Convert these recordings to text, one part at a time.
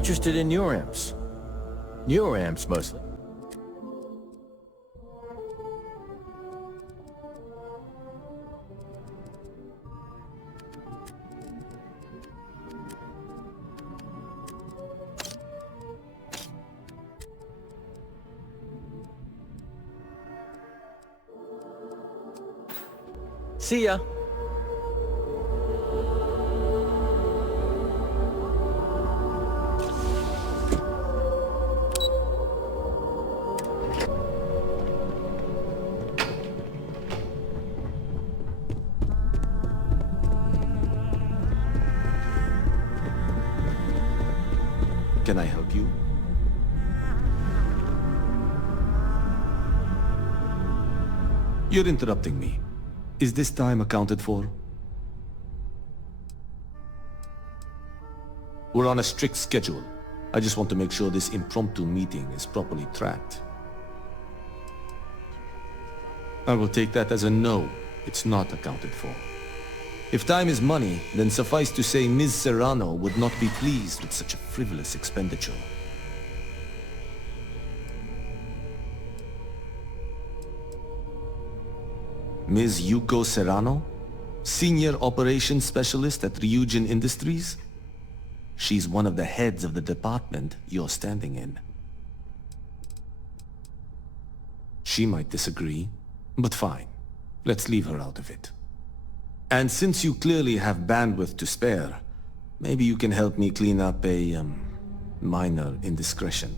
Interested in newer amps? Newer amps, mostly. See ya. Can I help you? You're interrupting me. Is this time accounted for? We're on a strict schedule. I just want to make sure this impromptu meeting is properly tracked. I will take that as a no. It's not accounted for. If time is money, then suffice to say Ms. Serrano would not be pleased with such a frivolous expenditure. Ms. Yuko Serrano? Senior Operations Specialist at Ryujin Industries? She's one of the heads of the department you're standing in. She might disagree, but fine. Let's leave her out of it. And since you clearly have bandwidth to spare, maybe you can help me clean up a, minor indiscretion.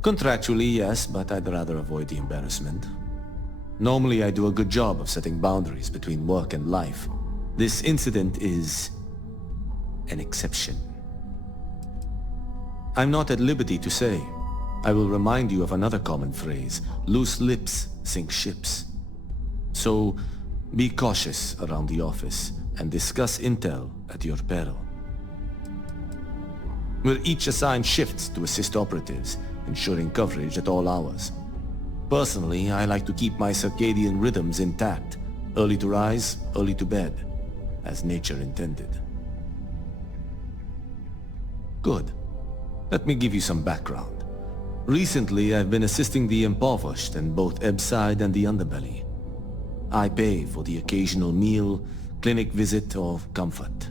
Contractually, yes, but I'd rather avoid the embarrassment. Normally, I do a good job of setting boundaries between work and life. This incident is an exception. I'm not at liberty to say. I will remind you of another common phrase, loose lips sink ships. So, be cautious around the office and discuss intel at your peril. We're each assigned shifts to assist operatives, ensuring coverage at all hours. Personally, I like to keep my circadian rhythms intact, early to rise, early to bed, as nature intended. Good. Let me give you some background. Recently, I've been assisting the impoverished in both Ebbside and the underbelly. I pay for the occasional meal, clinic visit, or comfort.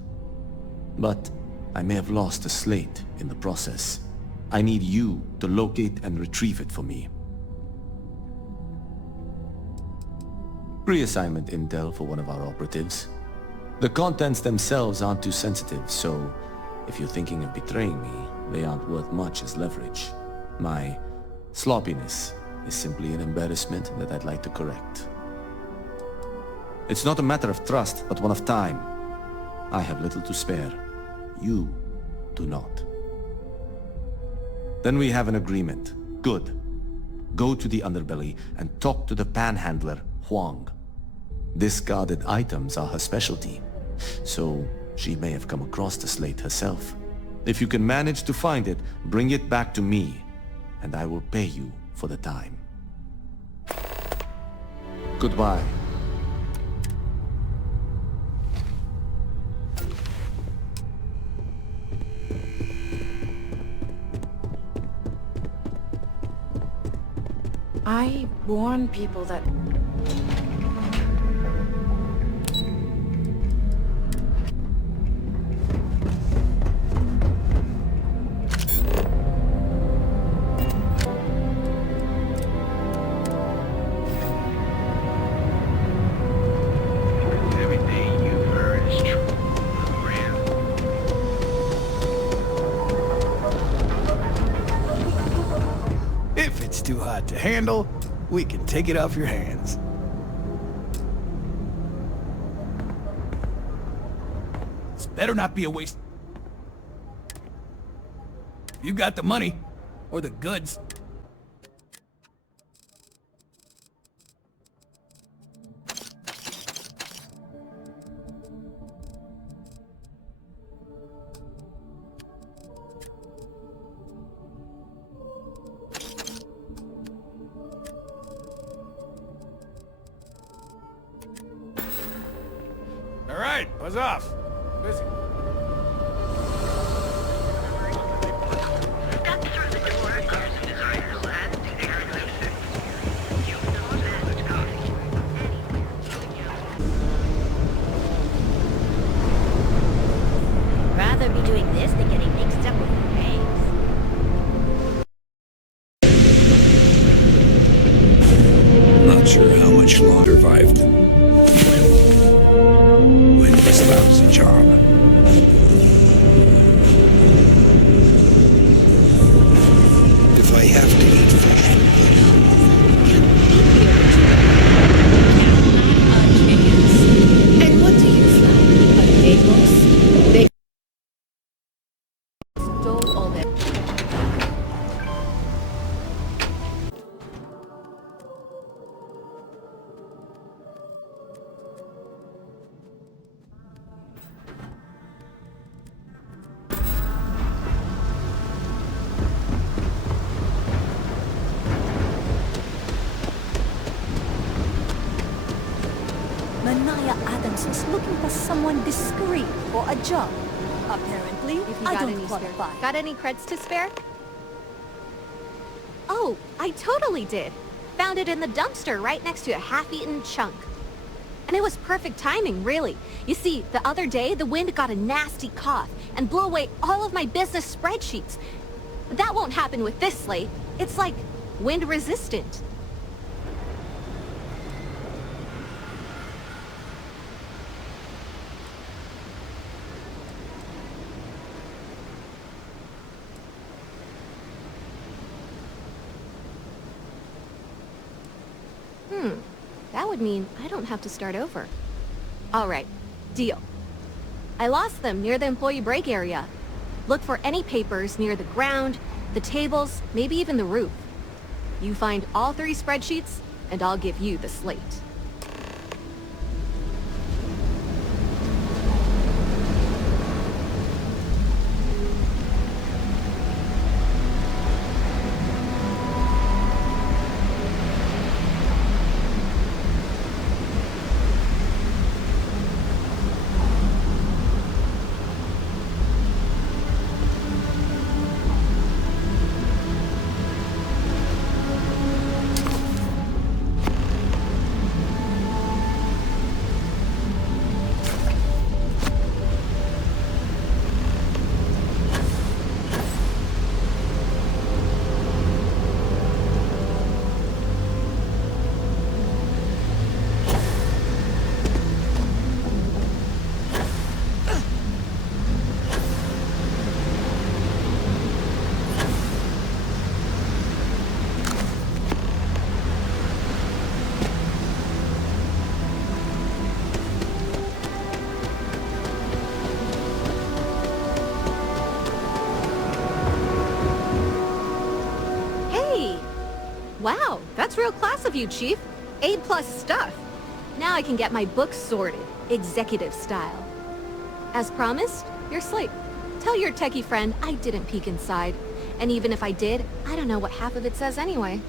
But I may have lost a slate in the process. I need you to locate and retrieve it for me. Reassignment intel for one of our operatives. The contents themselves aren't too sensitive, so if you're thinking of betraying me, they aren't worth much as leverage. My sloppiness is simply an embarrassment that I'd like to correct. It's not a matter of trust, but one of time. I have little to spare. You do not. Then we have an agreement. Good. Go to the underbelly and talk to the panhandler, Huang. Discarded items are her specialty, so she may have come across the slate herself. If you can manage to find it, bring it back to me, and I will pay you for the time. Goodbye. I warn people that... Everything you've heard is true. Real. If it's too hot to handle, we can take it off your hands. This better not be a waste. You got the money, or the goods. Buzz off. Busy. Step through the door using designers and exclusive. You know that coffee. Rather be doing this than getting mixed up with eggs. Not sure how much longer survived. When this lousy job. If I have to eat fish for dinner. And what do you fly? A Deimos? They stole all that. Manaya Adams was looking for someone discreet for a job. Apparently, If you I got don't any qualify. Got any creds to spare? Oh, I totally did. Found it in the dumpster right next to a half-eaten chunk. And it was perfect timing, really. You see, the other day, the wind got a nasty cough and blew away all of my business spreadsheets. But that won't happen with this slate. It's like wind-resistant. That would mean I don't have to start over. Alright, deal. I lost them near the employee break area. Look for any papers near the ground, the tables, maybe even the roof. You find all 3 spreadsheets, and I'll give you the slate. Wow, that's real class of you, Chief. A+ stuff. Now I can get my books sorted, executive style. As promised, your slate. Tell your techie friend I didn't peek inside. And even if I did, I don't know what half of it says anyway.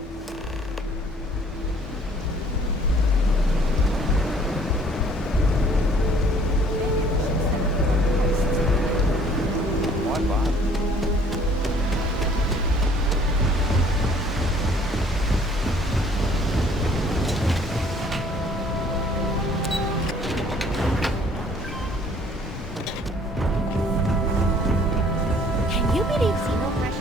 Can you believe Xeno Fresh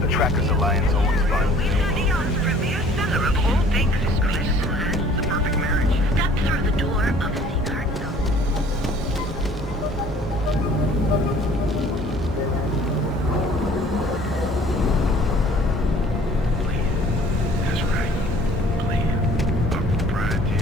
The Trackers Alliance always finds Neon's premier seller of all things exclusive and the perfect marriage. Step through the door of Secret That's right. Please. Our propriety.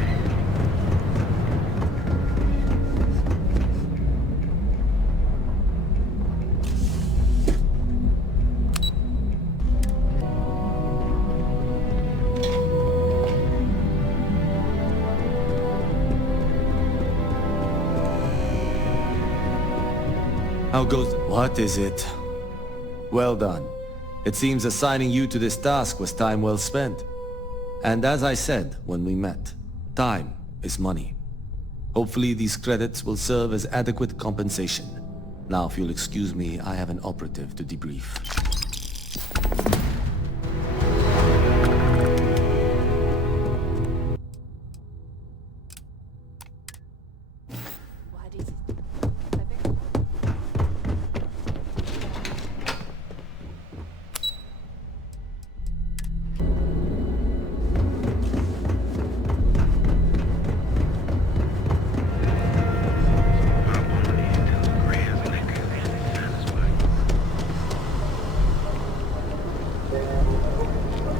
How goes it? What is it? Well done. It seems assigning you to this task was time well spent. And as I said when we met, time is money. Hopefully these credits will serve as adequate compensation. Now, if you'll excuse me, I have an operative to debrief.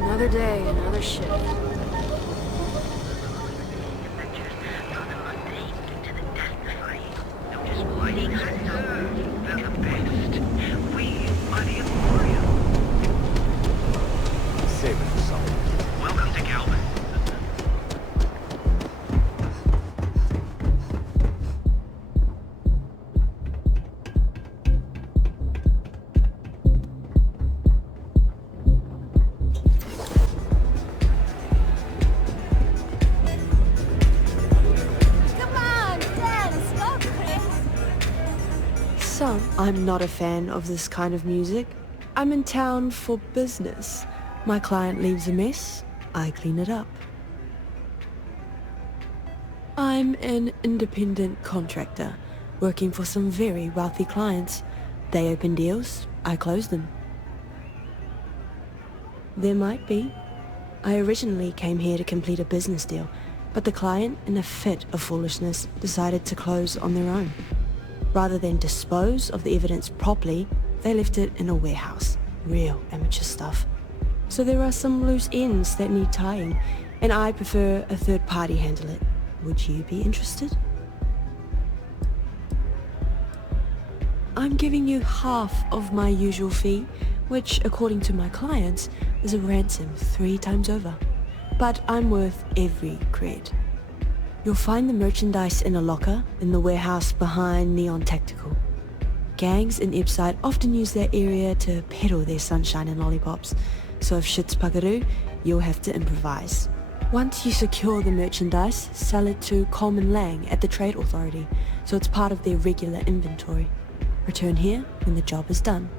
Another day, another shift. Save it for someone. Welcome to Calvin. So, I'm not a fan of this kind of music. I'm in town for business. My client leaves a mess, I clean it up. I'm an independent contractor, working for some very wealthy clients. They open deals, I close them. There might be. I originally came here to complete a business deal, but the client, in a fit of foolishness, decided to close on their own. Rather than dispose of the evidence properly, they left it in a warehouse. Real amateur stuff. So there are some loose ends that need tying, and I prefer a third party handle it. Would you be interested? I'm giving you half of my usual fee, which, according to my clients, is a ransom 3 times over. But I'm worth every cred. You'll find the merchandise in a locker in the warehouse behind Neon Tactical. Gangs in Ipside often use that area to peddle their sunshine and lollipops, so if shit's puckaroo, you'll have to improvise. Once you secure the merchandise, sell it to Coleman Lang at the Trade Authority, so it's part of their regular inventory. Return here when the job is done.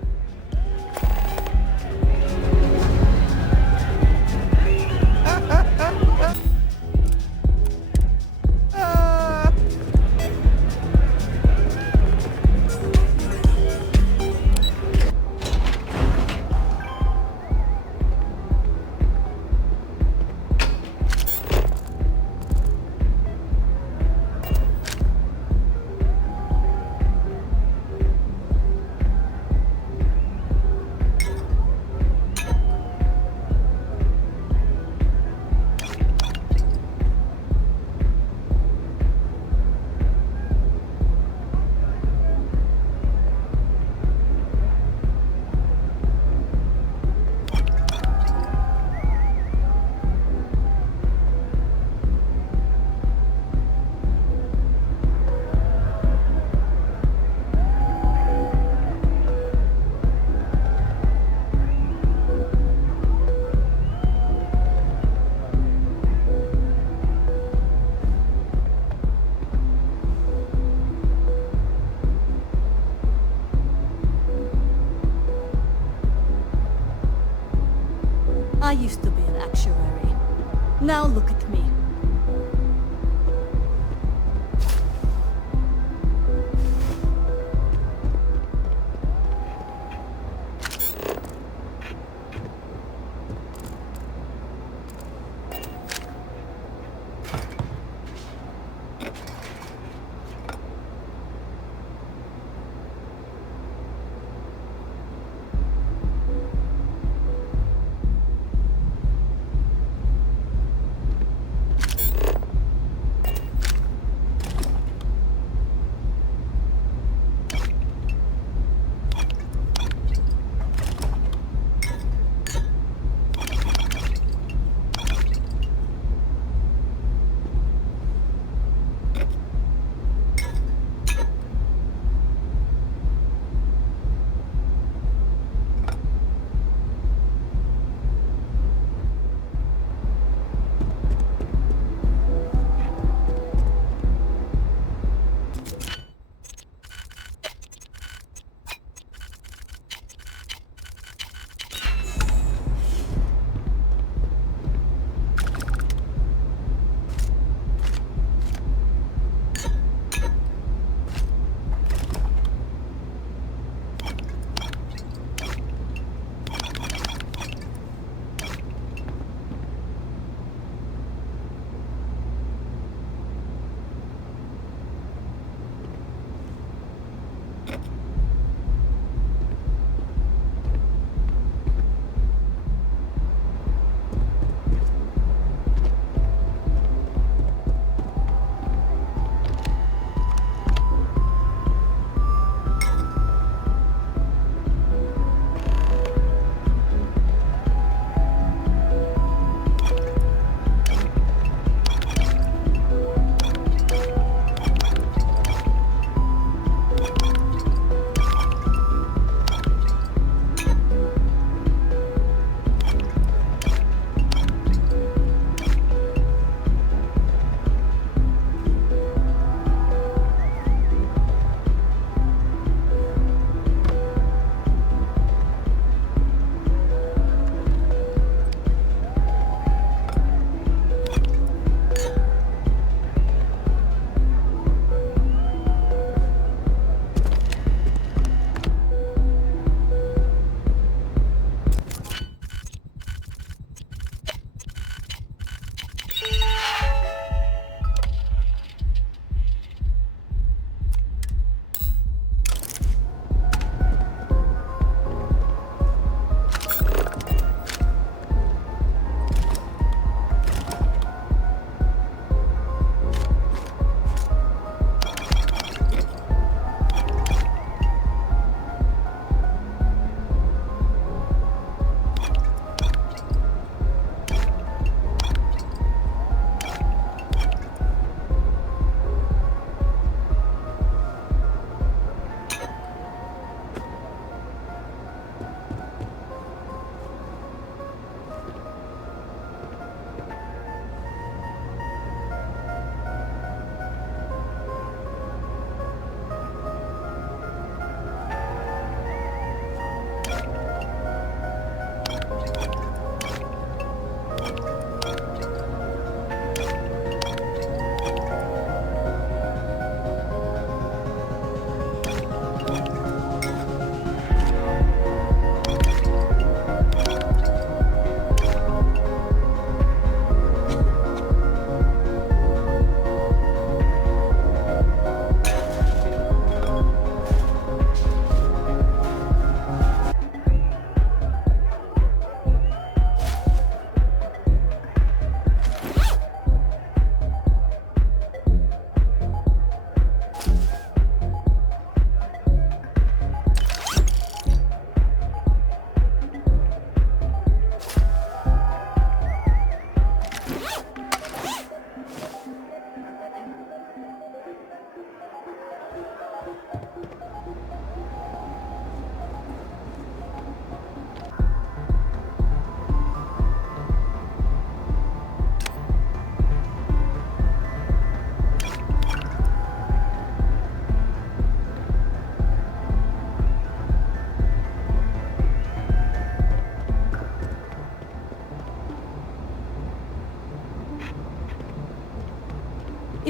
I used to be an actuary. Now look at me.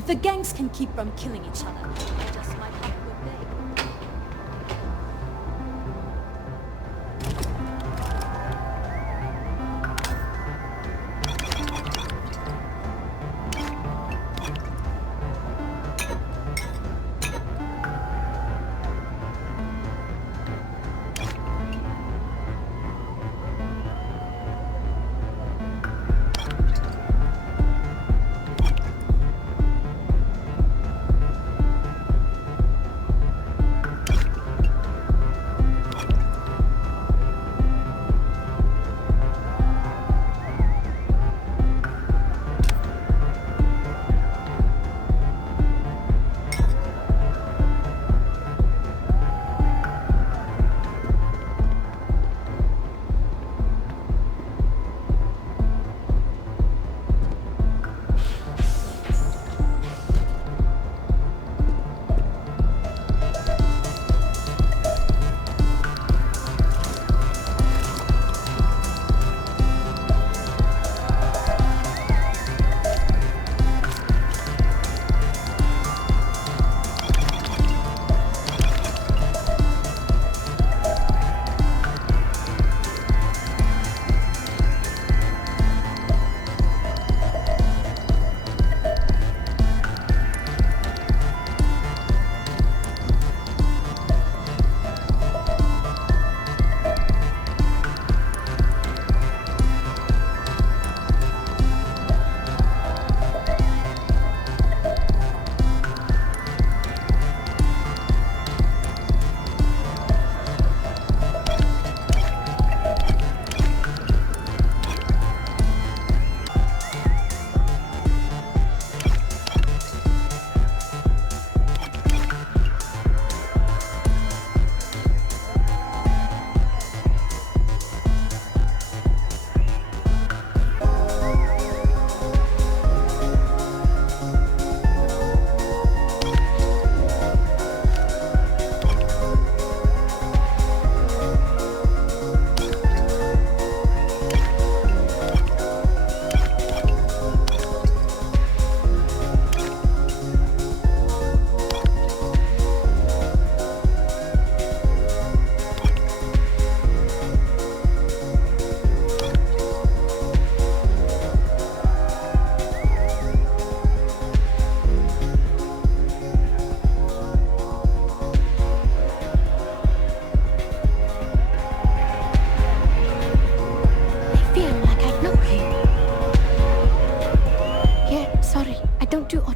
If the gangs can keep from killing each other, I just might have a good day.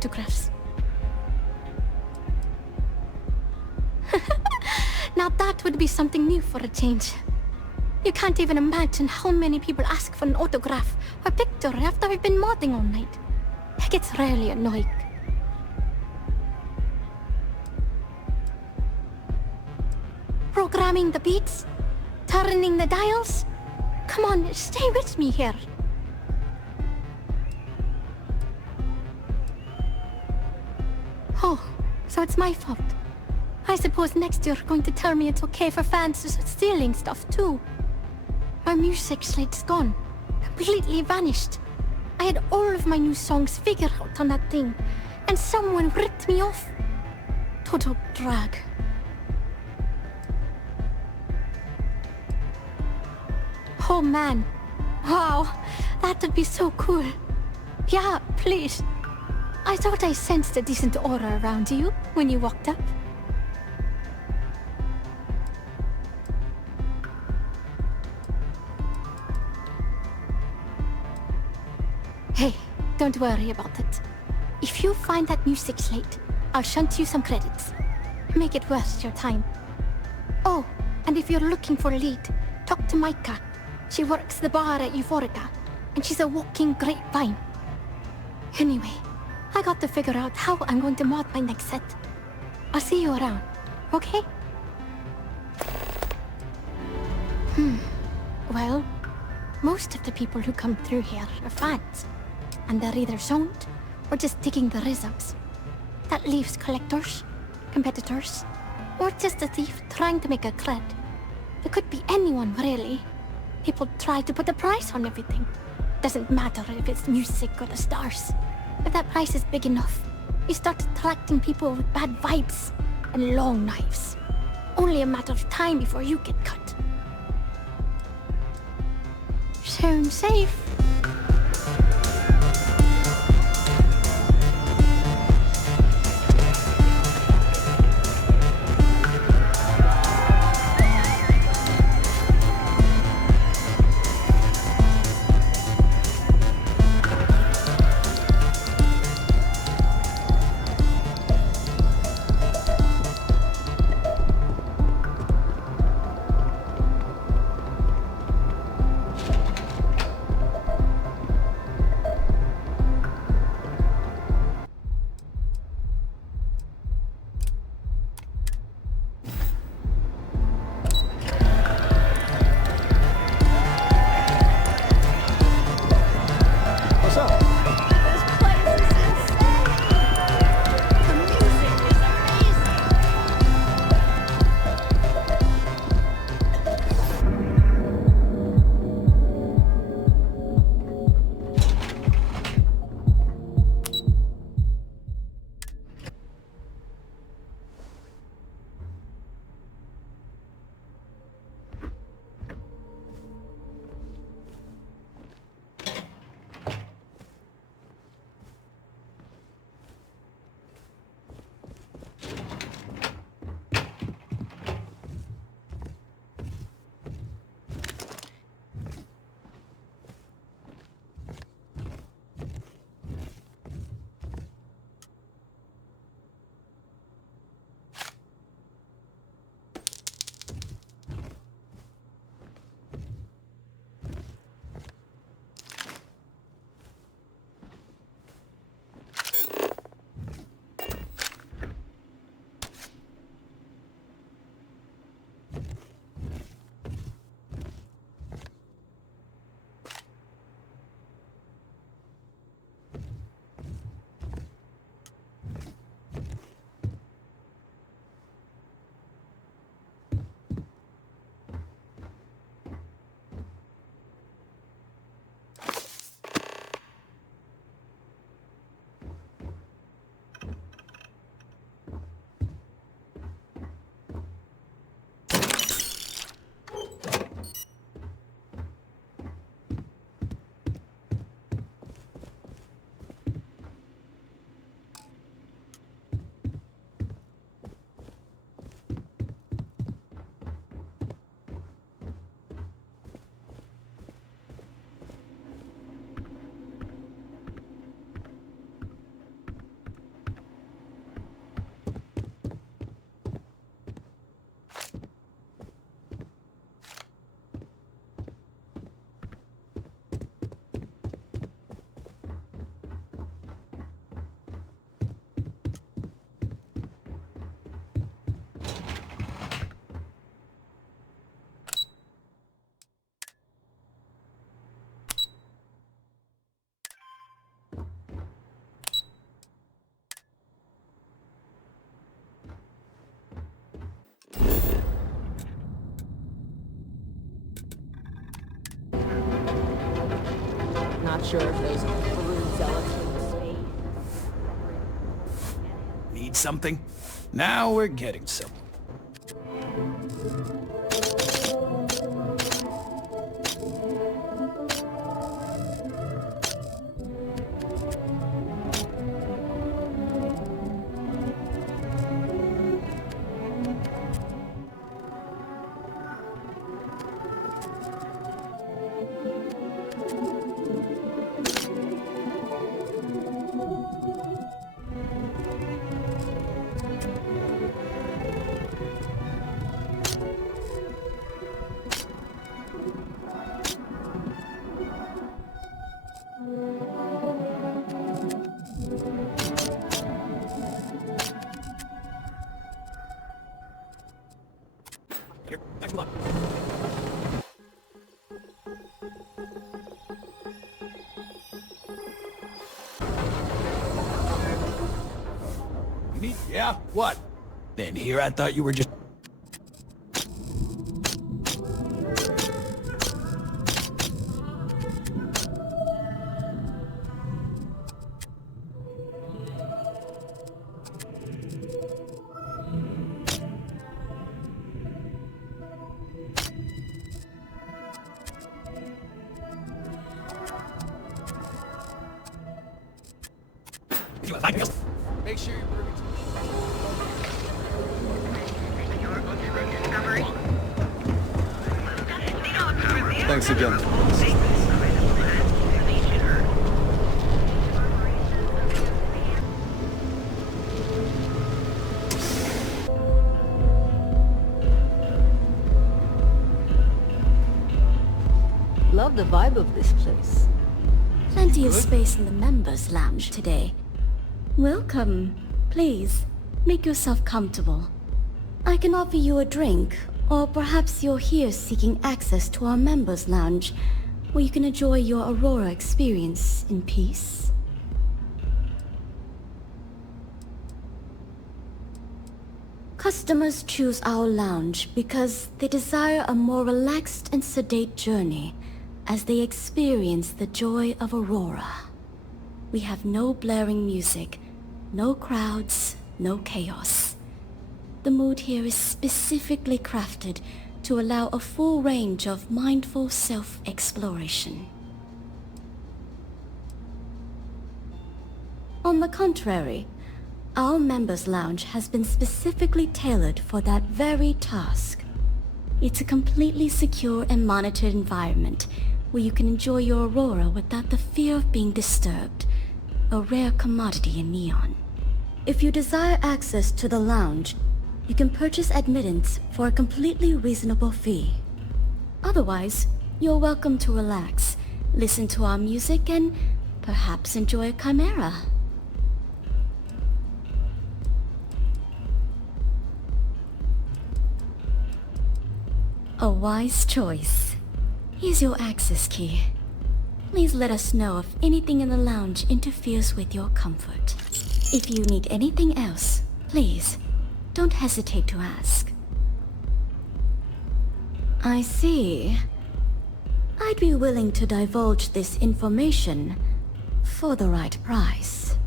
autographs. Now that would be something new for a change. You can't even imagine how many people ask for an autograph or picture after I've been modding all night. It gets really annoying. Programming the beats? Turning the dials? Come on, stay with me here. Oh, so it's my fault. I suppose next you're going to tell me it's okay for fans to start stealing stuff too. My music slate's gone. Completely vanished. I had all of my new songs figured out on that thing, and someone ripped me off. Total drag. Oh man. Wow, that would be so cool. Yeah, please. I thought I sensed a decent aura around you when you walked up. Hey, don't worry about it. If you find that music slate, I'll shunt you some credits. Make it worth your time. Oh, and if you're looking for a lead, talk to Micah. She works the bar at Euphorica, and she's a walking grapevine. Anyway, I got to figure out how I'm going to mod my next set. I'll see you around, okay? Well, most of the people who come through here are fans, and they're either zoned or just digging the rhythms. That leaves collectors, competitors, or just a thief trying to make a cred. It could be anyone, really. People try to put a price on everything. Doesn't matter if it's music or the stars. If that price is big enough, He started collecting people with bad vibes and long knives. Only a matter of time before you get cut. Sound safe? Not sure if those balloon zealots will stay. Need something? Now we're getting somewhere. Here, back them up. You need... Yeah? What? Then here I thought you were just... Make sure you're privy to. Thanks again. Love the vibe of this place. Plenty of space in the members' lounge today. Welcome. Please, make yourself comfortable. I can offer you a drink, or perhaps you're here seeking access to our members' lounge, where you can enjoy your Aurora experience in peace. Customers choose our lounge because they desire a more relaxed and sedate journey as they experience the joy of Aurora. We have no blaring music, no crowds, no chaos. The mood here is specifically crafted to allow a full range of mindful self-exploration. On the contrary, our members' lounge has been specifically tailored for that very task. It's a completely secure and monitored environment where you can enjoy your Aurora without the fear of being disturbed, a rare commodity in Neon. If you desire access to the lounge, you can purchase admittance for a completely reasonable fee. Otherwise, you're welcome to relax, listen to our music, and perhaps enjoy a chimera. A wise choice. Here's your access key. Please let us know if anything in the lounge interferes with your comfort. If you need anything else, please, don't hesitate to ask. I see. I'd be willing to divulge this information for the right price.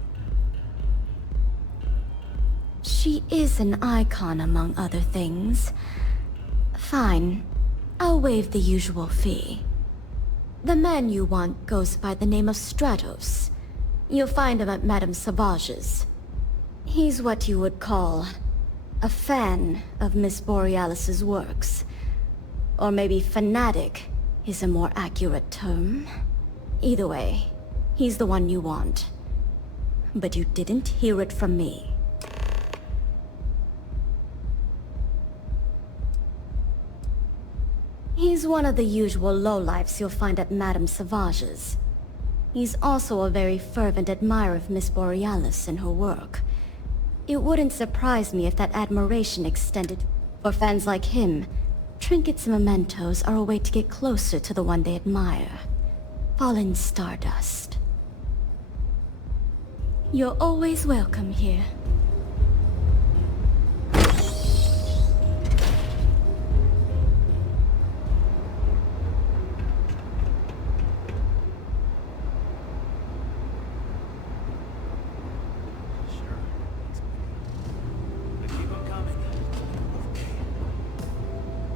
She is an icon among other things. Fine. I'll waive the usual fee. The man you want goes by the name of Stratos. You'll find him at Madame Sauvage's. He's what you would call a fan of Miss BorealUS's works. Or maybe fanatic is a more accurate term. Either way, he's the one you want. But you didn't hear it from me. He's one of the usual lowlifes you'll find at Madame Sauvage's. He's also a very fervent admirer of Miss BorealUS and her work. It wouldn't surprise me if that admiration extended. For fans like him, trinkets and mementos are a way to get closer to the one they admire. Fallen stardust. You're always welcome here.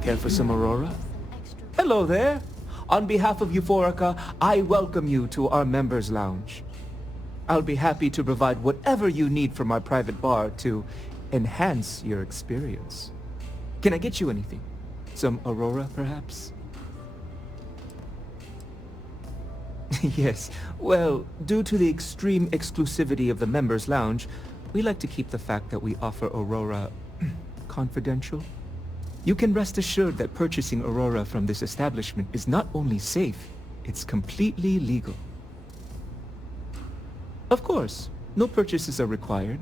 Care for some Aurora? Hello there. On behalf of Euphorica, I welcome you to our members' lounge. I'll be happy to provide whatever you need from our private bar to enhance your experience. Can I get you anything? Some Aurora, perhaps? Yes. Well, due to the extreme exclusivity of the members' lounge, we like to keep the fact that we offer Aurora confidential. You can rest assured that purchasing Aurora from this establishment is not only safe, it's completely legal. Of course, no purchases are required.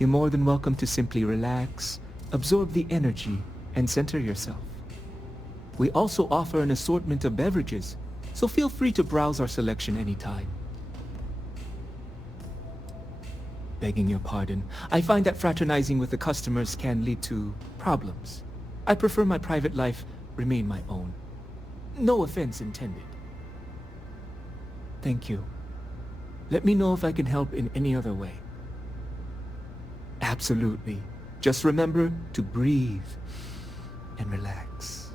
You're more than welcome to simply relax, absorb the energy, and center yourself. We also offer an assortment of beverages, so feel free to browse our selection anytime. Begging your pardon, I find that fraternizing with the customers can lead to problems. I prefer my private life remain my own. No offense intended. Thank you. Let me know if I can help in any other way. Absolutely. Just remember to breathe and relax.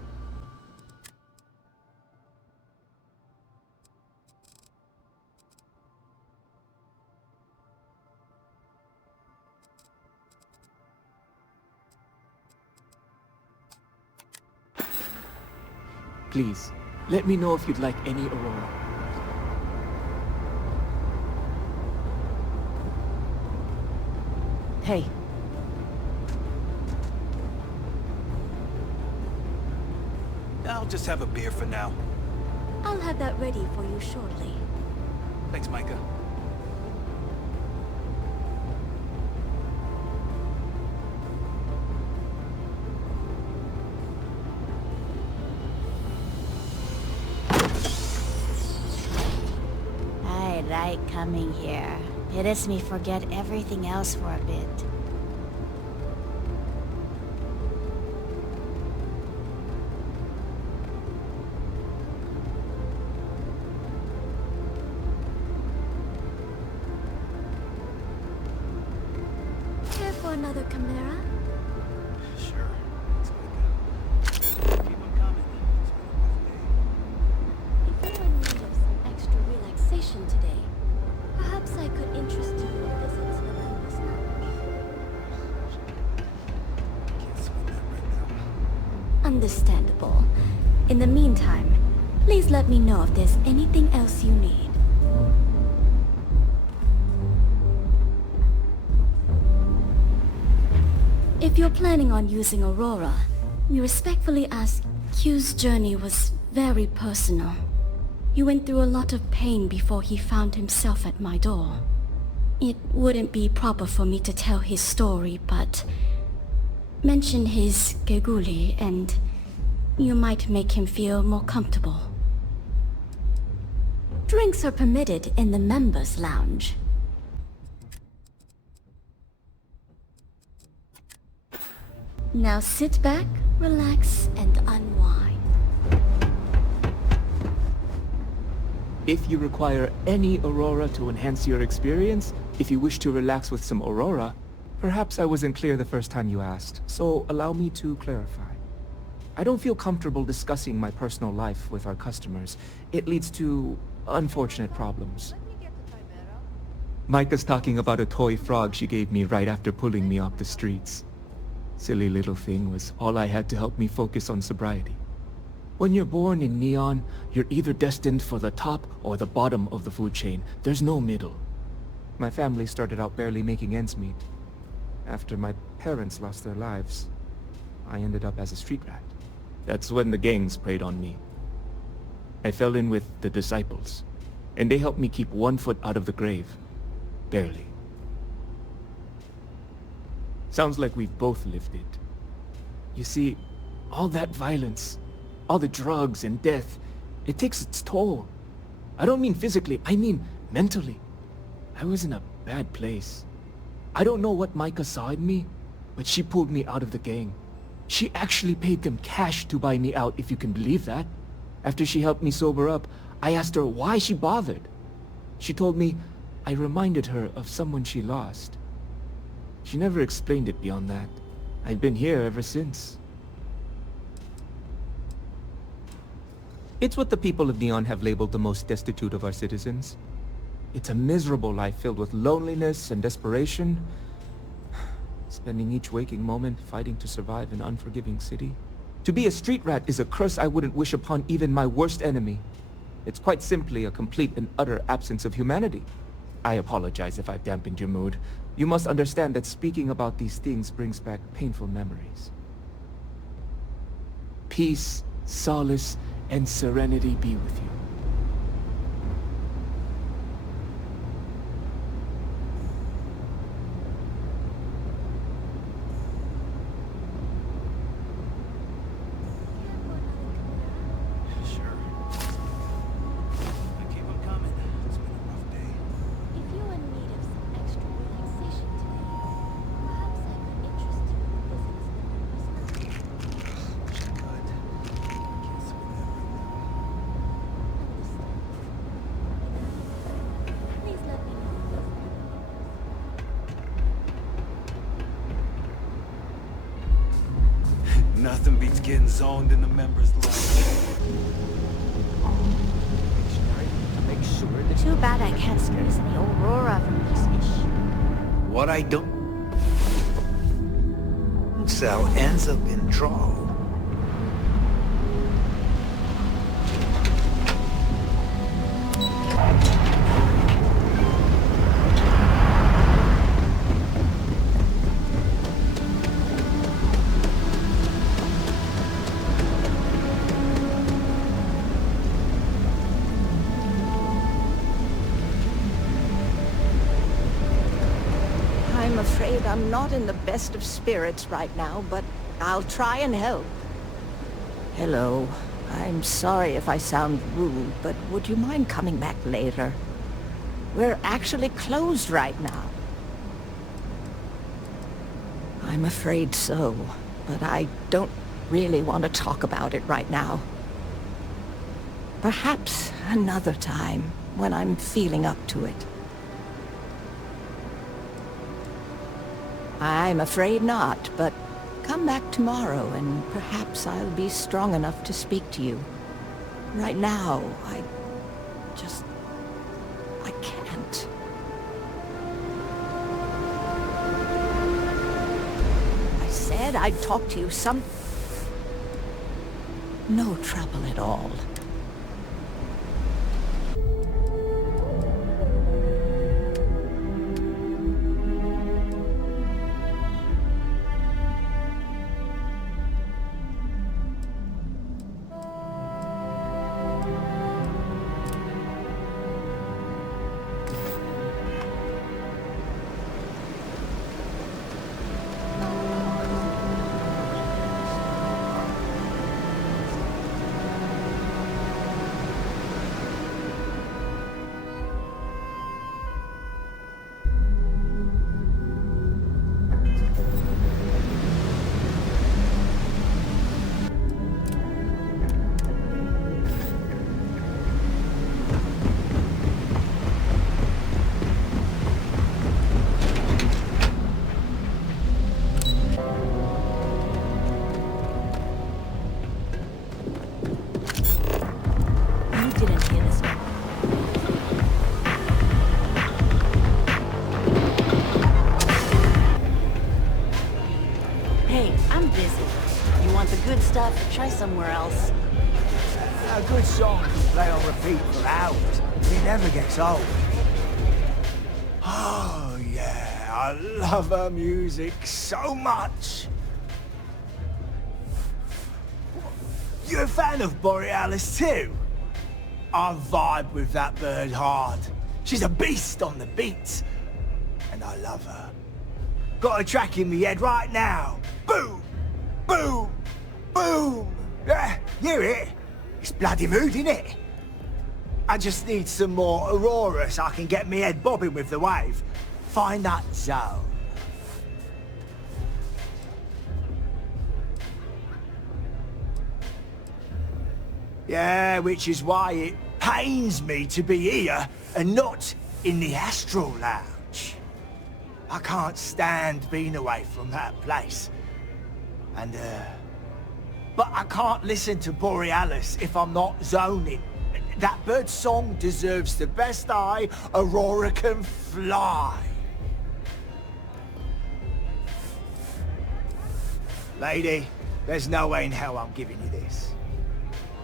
Please, let me know if you'd like any Aurora. Hey. I'll just have a beer for now. I'll have that ready for you shortly. Thanks, Micah. I like coming here. It lets me forget everything else for a bit. Care for another Chimera? Sure. Thanks, Micah. Keep 'em coming. It's been a rough day. If you're in need of some extra relaxation today, perhaps I could interest you in a visit to the Members Lounge. Can't swing that right now. Understandable. In the meantime, please let me know if there's anything else you need. If you're planning on using Aurora, we respectfully ask. Q's journey was very personal. He went through a lot of pain before he found himself at my door. It wouldn't be proper for me to tell his story, but mention his geguli and you might make him feel more comfortable. Drinks are permitted in the Members Lounge. Now sit back, relax, and unwind. If you require any Aurora to enhance your experience, if you wish to relax with some Aurora, perhaps I wasn't clear the first time you asked, so allow me to clarify. I don't feel comfortable discussing my personal life with our customers. It leads to unfortunate problems. Micah's talking about a toy frog she gave me right after pulling me off the streets. Silly little thing was all I had to help me focus on sobriety. When you're born in Neon, you're either destined for the top or the bottom of the food chain. There's no middle. My family started out barely making ends meet. After my parents lost their lives, I ended up as a street rat. That's when the gangs preyed on me. I fell in with the Disciples, and they helped me keep one foot out of the grave. Barely. Sounds like we've both lived it. You see, all that violence, all the drugs and death, it takes its toll. I don't mean physically, I mean mentally. I was in a bad place. I don't know what Micah saw in me, but she pulled me out of the gang. She actually paid them cash to buy me out, if you can believe that. After she helped me sober up, I asked her why she bothered. She told me I reminded her of someone she lost. She never explained it beyond that. I've been here ever since. It's what the people of Neon have labeled the most destitute of our citizens. It's a miserable life filled with loneliness and desperation, spending each waking moment fighting to survive an unforgiving city. To be a street rat is a curse I wouldn't wish upon even my worst enemy. It's quite simply a complete and utter absence of humanity. I apologize if I've dampened your mood. You must understand that speaking about these things brings back painful memories. Peace, solace, and serenity be with you. Sure. I keep 'em coming. It's been a rough day. If you're in need of some extra relaxation today, perhaps I could interest you in a visit to the Members Lounge. Good. Can't swing that right now. Understand. Please let me know. Nothing beats getting zoned in the Members Lounge. Make sure that Too bad I can't squeeze any Aurora from this fish. What I don't sell ends up in trouble. admit I'm not in the best of spirits right now, but I'll try and help. Hello. I'm sorry if I sound rude, but would you mind coming back later? We're actually closed right now. I'm afraid so, but I don't really want to talk about it right now. Perhaps another time, when I'm feeling up to it. I'm afraid not, but come back tomorrow and perhaps I'll be strong enough to speak to you. Right now, I can't. I said I'd talk to you some... No trouble at all. Try somewhere else. A good song can play on repeat for hours. It never gets old. Oh, yeah. I love her music so much. You a fan of BorealUS too? I vibe with that bird hard. She's a beast on the beats. And I love her. Got a track in me head right now. Boom! Boom! Boom! Yeah, hear it? It's bloody mood, innit? I just need some more Aurora so I can get me head bobbing with the wave. Find that zone. Yeah, which is why it pains me to be here and not in the Astral Lounge. I can't stand being away from that place. And, but I can't listen to BorealUS if I'm not zoning. That bird's song deserves the best eye Aurora can fly. Lady, there's no way in hell I'm giving you this.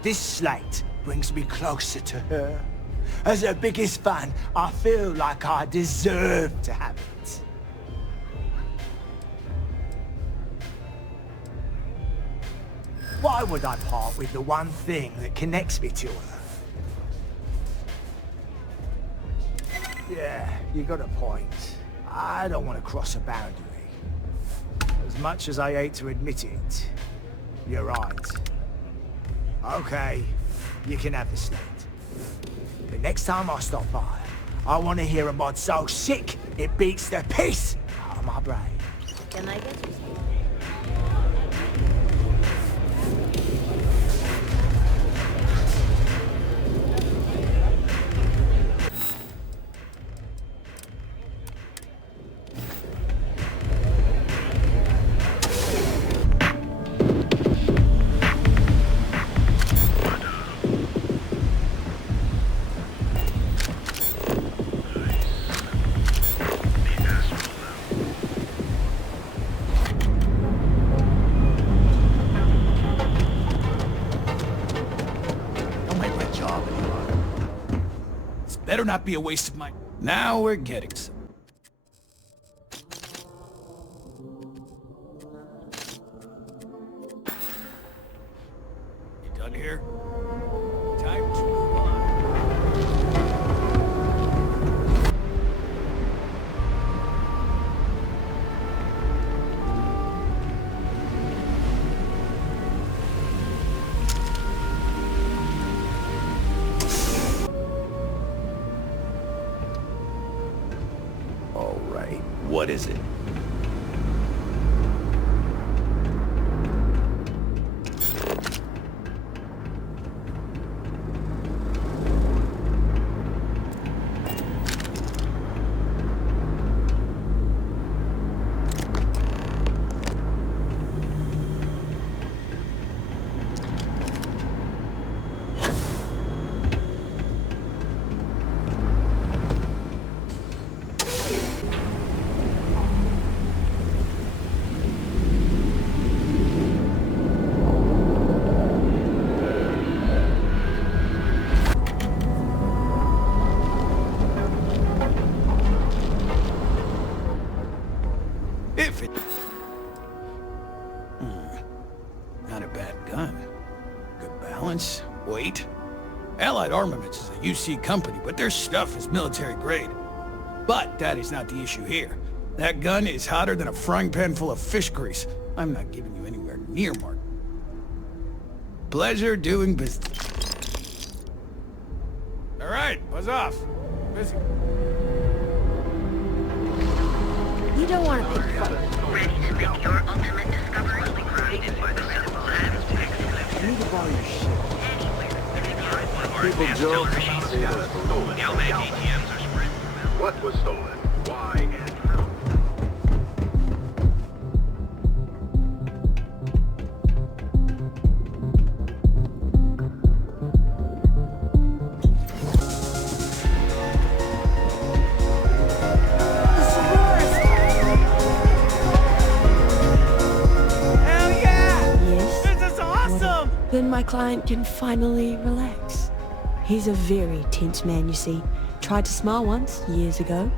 This slate brings me closer to her. As her biggest fan, I feel like I deserve to have it. Why would I part with the one thing that connects me to her? Yeah, you got a point. I don't want to cross a boundary. As much as I hate to admit it, you're right. Okay, you can have the slate. But next time I stop by, I want to hear a mod so sick it beats the piss out of my brain. Can I get you something? Better not be a waste of my... Now we're getting some. You done here? Time to move on. What is it? Not a bad gun. Good balance, weight. Allied Armaments is a UC company, but their stuff is military grade. But that is not the issue here. That gun is hotter than a frying pan full of fish grease. I'm not giving you anywhere near Martin. Pleasure doing business. All right, buzz off. Busy. You don't want to pick a fight. Ready to make your ultimate discovery? Guided by the simple and excellent. I need to borrow your shit. People joke. Galbank ATMs are spread. What was stolen? Why and how? Then my client can finally relax. He's a very tense man, you see. Tried to smile once, years ago,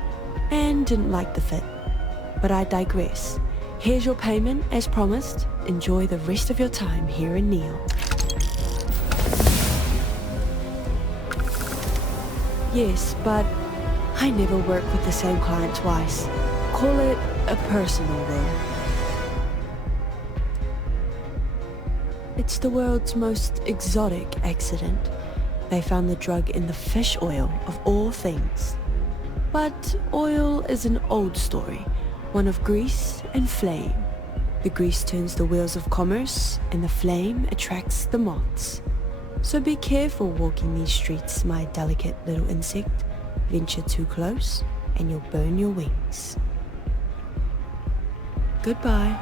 and didn't like the fit. But I digress. Here's your payment, as promised. Enjoy the rest of your time here in Neil. Yes, but I never work with the same client twice. Call it a personal role. It's the world's most exotic accident. They found the drug in the fish oil, of all things. But oil is an old story, one of grease and flame. The grease turns the wheels of commerce, and the flame attracts the moths. So be careful walking these streets, my delicate little insect. Venture too close, and you'll burn your wings. Goodbye.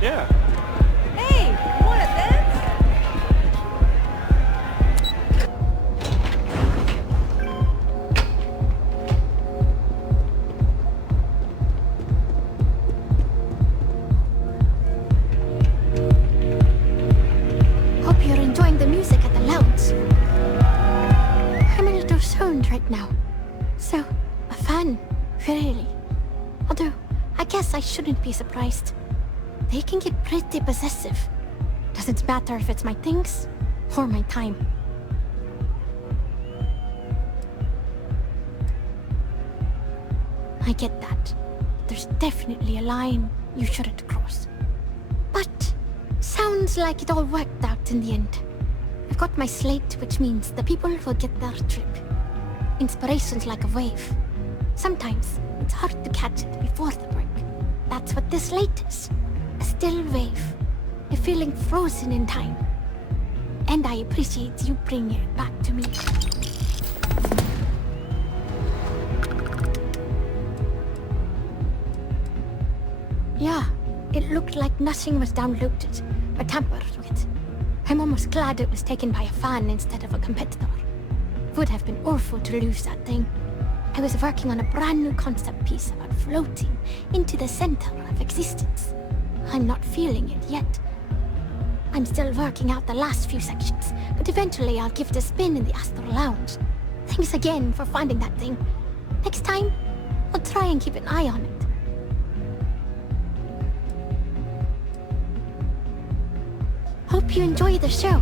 Yeah. Hey, wanna dance? Hope you're enjoying the music at the lounge. I'm a little stoned right now. So, a fan, really. Although, I guess I shouldn't be surprised. They can get pretty possessive. Doesn't matter if it's my things or my time. I get that. There's definitely a line you shouldn't cross. But sounds like it all worked out in the end. I've got my slate, which means the people will get their trip. Inspiration's like a wave. Sometimes it's hard to catch it before the break. That's what this slate is. A still wave, a feeling frozen in time. And I appreciate you bringing it back to me. Yeah, it looked like nothing was downloaded or tampered with. I'm almost glad it was taken by a fan instead of a competitor. Would have been awful to lose that thing. I was working on a brand new concept piece about floating into the center of existence. I'm not feeling it yet. I'm still working out the last few sections, but eventually I'll give it a spin in the Astral Lounge. Thanks again for finding that thing. Next time, I'll try and keep an eye on it. Hope you enjoy the show.